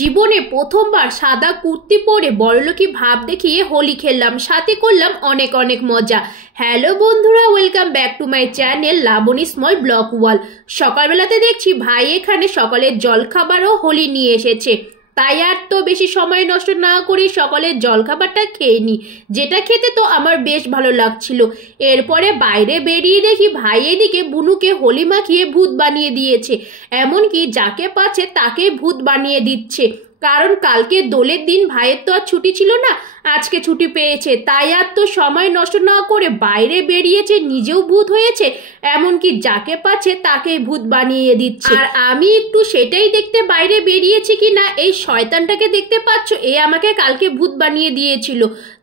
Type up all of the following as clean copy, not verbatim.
জীবনে প্রথমবার সাদা কুর্তি পরে বড়লোকি ভাব দেখিয়ে হোলি খেললাম, সাথে করলাম অনেক অনেক মজা। হ্যালো বন্ধুরা, welcome back to my channel Laboni small blog wall. সকালবেলাতে দেখছি ভাই এখানে সকালের জলখাবার ও হোলি নিয়ে এসেছে, তাই আর তো বেশি সময় নষ্ট না করে সকালের জলখাবারটা খেয়ে নিই, যেটা খেতে তো আমার বেশ ভালো লাগছিল। এরপরে বাইরে বেরিয়ে দেখি ভাই এদিকে বুনুকে হোলি মাখিয়ে ভূত বানিয়ে দিয়েছে, এমনকি যাকে পাচ্ছে তাকে ভূত বানিয়ে দিচ্ছে। কারণ কালকে দোলের দিন ভাইয়ের তো আর ছুটি ছিল না, আজকে ছুটি পেয়েছে, তাই আর তো সময় নষ্ট না করে বাইরে বেরিয়েছে, নিজেও ভূত হয়েছে, এমনকি যাকে পাচ্ছে তাকে ভূত বানিয়ে দিচ্ছে। আর আমি একটু সেটাই দেখতে বাইরে বেরিয়েছি কিনা, এই শয়তানটাকে দেখতে পাচ্ছ, এ আমাকে কালকে ভূত বানিয়ে দিয়েছিল।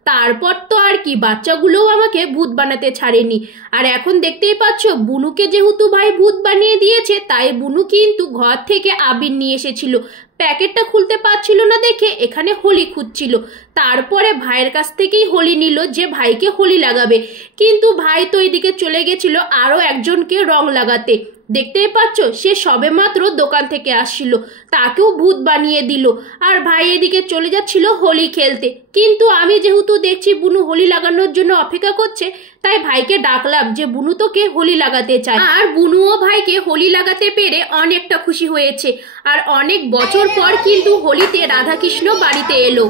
তারপর তো আর কি, বাচ্চাগুলোও আমাকে ভূত বানাতে ছাড়েনি। আর এখন দেখতেই পাচ্ছ, বুনুকে যেহেতু ভাই ভূত বানিয়ে দিয়েছে, তাই বুনু কিন্তু ঘর থেকে আবির নিয়ে এসেছিল। প্যাকেটটা খুলতে পারছিল না দেখে এখানে হোলি খুঁজছিল। তারপরে ভাইয়ের কাছ থেকেই হোলি নিল, যে ভাইকে হোলি লাগাবে। কিন্তু ভাই তো এদিকে চলে গেছিল আরও একজনকে রং লাগাতে। দেখতেই পাচ্ছ, সে সবে মাত্র দোকান থেকে আসছিল, তাকেও ভূত বানিয়ে দিল। আর ভাই এদিকে চলে যাচ্ছিল হোলি খেলতে। কিন্তু আমি যেহেতু দেখছি বুনু হোলি লাগানোর জন্য অপেক্ষা করছে, তাই ভাইকে ডাকলাম যে বুনু তোকে হোলি লাগাতে চায়। আর বুনুও ভাইকে হোলি লাগাতে পেরে অনেকটা খুশি হয়েছে। আর অনেক বছর পর কিন্তু হোলিতে রাধাকৃষ্ণ বাড়িতে এলো।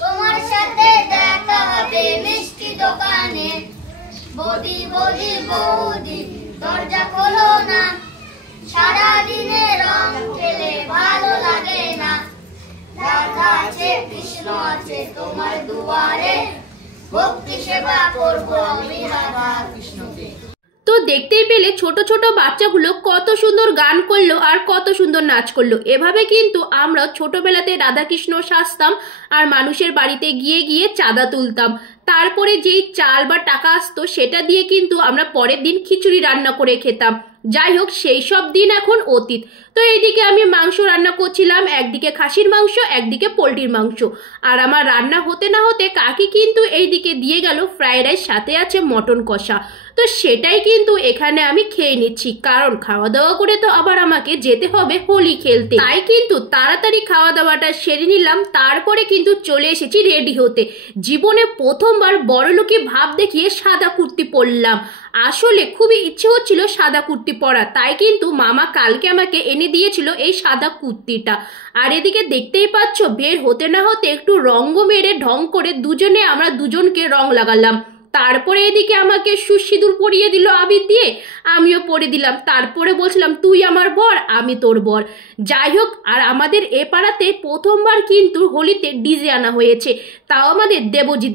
তোমার সাথে দেখা হবে মিষ্টি দোকানে। বৌদি বৌদি বৌদি দরজা খোলো না, সারাদিনে রং খেলে ভালো লাগে না। রাধা আছে কৃষ্ণ আছে তোমার দুয়ারে, ভক্তি সেবা করবো আমি রাধা কৃষ্ণকে। তো দেখতেই পেলে ছোট ছোট বাচ্চাগুলো কত সুন্দর গান করলো আর কত সুন্দর নাচ করলো। এভাবে কিন্তু আমরা ছোটবেলাতে রাধাকৃষ্ণ সাজতাম আর মানুষের বাড়িতে গিয়ে গিয়ে চাঁদা তুলতাম। তারপরে যেই চাল বা টাকা আসতো সেটা দিয়ে কিন্তু আমরা পরের দিন খিচুড়ি রান্না করে খেতাম। যাই হোক, সেই সব দিন এখন অতীত। তো এইদিকে আমি মাংস রান্না করছিলাম, একদিকে খাসির মাংস একদিকে পোলট্রির মাংস। আর আমার রান্না হতে না হতে কাকি কিন্তু এইদিকে দিয়ে গেল ফ্রাইড রাইস, সাথে আছে মটন কষা। তো সেটাই কিন্তু এখানে আমি খেয়ে নিচ্ছি, কারণ খাওয়া দাওয়া করে তো আবার আমাকে যেতে হবে হোলি খেলতে। তাই কিন্তু তাড়াতাড়ি খাওয়া দাওয়াটা সেরে নিলাম, তারপরে কিন্তু চলে এসেছি রেডি হতে। জীবনে প্রথমবার বড়লোকি ভাব দেখিয়ে সাদা কুর্তি পরলাম। আসলে খুবই ইচ্ছে হচ্ছিল সাদা কুর্তি পরা, তাই কিন্তু মামা কালকে আমাকে এনে দিয়েছিল এই সাদা কুর্তিটা। আর এদিকে দেখতেই পাচ্ছ, বের হতে না হতে একটু রঙ্গ মেরে ঢং করে আমরা দুজনকে রং লাগালাম। তারপরে এদিকে আমাকে সুসিঁদুর পরিয়ে দিল আবির দিয়ে, আমিও পরে দিলাম। তারপরে বলছিলাম তুই আমার বর আমি তোর বর। যাই হোক, আর আমাদের এ পাড়াতে প্রথমবার কিন্তু হোলিতে ডিজে আনা হয়েছে, তাও আমাদের দেবজিৎ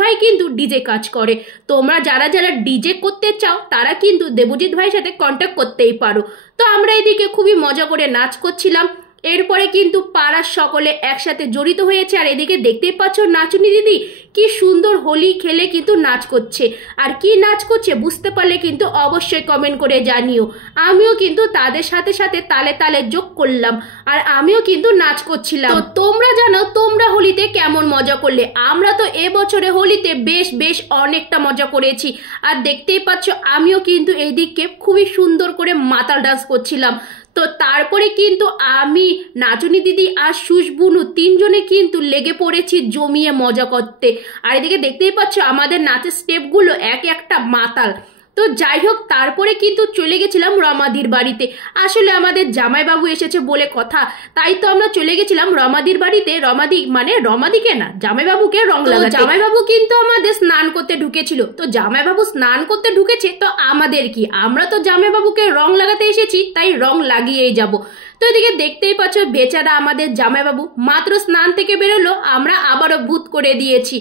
ভাই কিন্তু ডিজে কাজ করে। তোমরা যারা যারা ডিজে করতে চাও তারা কিন্তু দেবজিৎ ভাইয়ের সাথে কন্ট্যাক্ট করতেই পারো। তো আমরা এদিকে খুবই মজা করে নাচ করছিলাম। এরপরে কিন্তু পাড়ার সকলে একসাথে জড়িত হয়েছে। আর এদিকে দেখতেই পাচ্ছ নাচুনি দিদি কি সুন্দর হোলি খেলে কিন্তু নাচ করছে। আর কি নাচ করছে বুঝতে পারলে কিন্তু অবশ্যই কমেন্ট করে জানিও। আমিও কিন্তু তাদের সাথে সাথে তালে তালে যোগ করলাম, আর আমিও কিন্তু নাচ করছিলাম। তো তোমরা জানো তোমরা হোলিতে কেমন মজা করলে। আমরা তো এবছরে হোলিতে বেশ অনেকটা মজা করেছি। আর দেখতেই পাচ্ছ আমিও কিন্তু এইদিকে খুবই সুন্দর করে মাতাল ডান্স করছিলাম। তো তারপরে কিন্তু আমি, নাচুনি দিদি আর সুশবুনু তিনজনে কিন্তু লেগে পড়েছি জমিয়ে মজা করতে। আর এদিকে দেখতেই পাচ্ছ আমাদের নাচের স্টেপগুলো এক একটা মাতাল। তো যাই হোক, তারপরে কিন্তু চলে গেছিলাম রমাদির বাড়িতে। আসলে আমাদের জামাইবাবু এসেছে বলে কথা, তাই তো আমরা চলে গেছিলাম রমাদির বাড়িতে। রমাদিকে না, জামাইবাবুকে রং লাগাতে। জামাইবাবু কিন্তু আমাদের স্নান করতে ঢুকেছিল। তো জামাইবাবু স্নান করতে ঢুকেছে, তো আমাদের কি, আমরা তো জামাইবাবুকে রং লাগাতে এসেছি, তাই রং লাগিয়েই যাব। তো এদিকে দেখতেই পাচ্ছ বেচারা আমাদের জামাইবাবু মাত্র স্নান থেকে বেরোলো, আমরা আবারও ভূত করে দিয়েছি।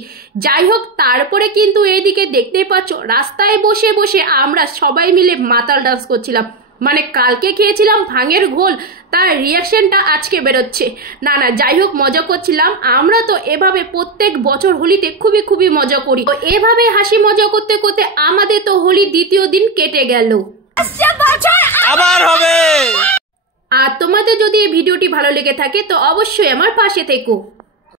যাই হোক, তারপরে কিন্তু এইদিকে দেখতেই পাচ্ছ রাস্তায় বসে বসে আমরা সবাই মিলে মাতাল ডান্স করছিলাম। মানে কালকে খেয়েছিলাম ভাঙের ঘোল, তার রিয়াকশনটা আজকে বেরোচ্ছে। না যাই হোক, মজা করছিলাম। আমরা তো এভাবে প্রত্যেক বছর হোলিতে খুবই মজা করি। তো এভাবে হাসি মজা করতে করতে আমাদের তো হোলি দ্বিতীয় দিন কেটে গেল। আবার হবে। আর তোমাদের যদি এই ভিডিওটি ভালো লেগে থাকে তো অবশ্যই আমার পাশে থেকো।